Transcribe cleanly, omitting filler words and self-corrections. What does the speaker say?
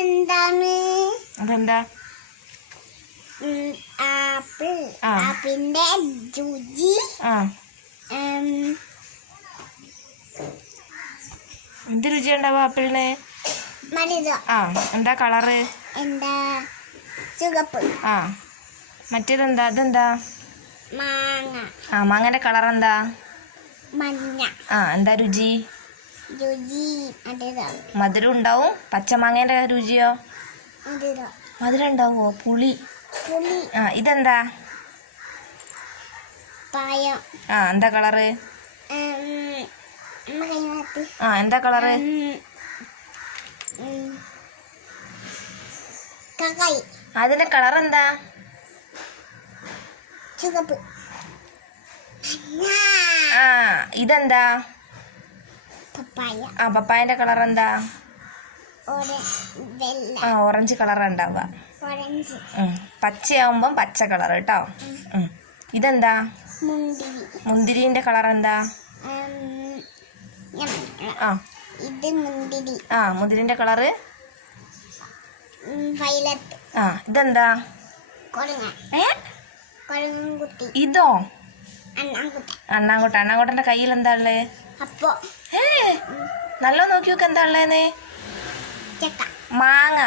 എന്താണ്? അതെന്താ? ആപ്പിൾ. ആപ്പിളിന്റെ രുചി എന്ത് രുചി ഉണ്ടാവും ആപ്പിളിന്? എന്താ കളറ്? എന്താ? ചുവപ്പ്. മറ്റേതെന്താ? അതെന്താ? മാങ്ങ. മാങ്ങന്റെ കളർ എന്താ? മഞ്ഞ. എന്താ രുചി? മധുരം ഉണ്ടാവും. പച്ചമാങ്ങേന്റെ രുചിയോ? മധുരം ഉണ്ടാവോ? പുളി. ഇതെന്താ? പഴം. എന്താ കളറ്? എന്താ കളറ്? അതിന്റെ കളർ എന്താ? ചുവപ്പ്. ഇതെന്താ? പപ്പായ. പപ്പായന്റെ കളർ എന്താ? ഓറഞ്ച് കളർ ഉണ്ടാവുക. പച്ചയാവുമ്പം പച്ച കളർ കേട്ടോ. ഇതെന്താ? മുന്തിരിന്റെ കളർ എന്താ? മുന്തിരിന്റെ കളറ് വയലറ്റ്. ഇതെന്താ? ഇതോ? അണ്ണാങ്കുട്ടന്റെ കയ്യിൽ എന്താ ഉള്ളേ? നല്ല നോക്കി നോക്ക് എന്താ ഉള്ളേന്ന്. ചക്ക. മാങ്ങ.